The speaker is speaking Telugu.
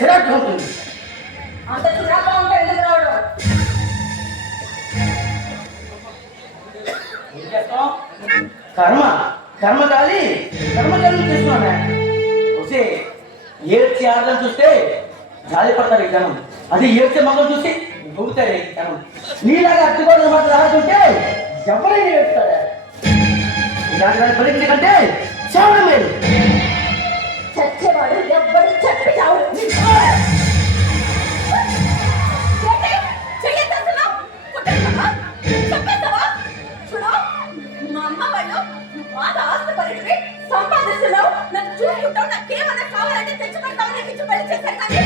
చిరాకుగా ఉంటుంది. అంత చిరాకుగా ఉంటే ఎందుకు రావడం? ఏం చేస్తాం? కర్మకాలి చేస్తున్నాను. వచ్చి ఏడ్చి ఆడడం చూస్తే జాలి పడతారు ఈ జనం. అది ఏడ్చే మగం చూసి నవ్వుతారు ఈ జనం. నీలాగా అట్టుకోవడం మాట రాకుంటే ఎవరైనా ఏడుస్తారా? ఇలాంటి పరీక్ష కంటే చాలా మేలు. చచ్చేవాడు ఎవ్వడు చెప్పి చావు. సంపాదిస్తున్నావు, నన్ను చూసుకుంటావు, నాకేమన్నా కావాలంటే తెచ్చి పెడతావు, నీకు ఇచ్చి పెళ్లి చేశాను. కానీ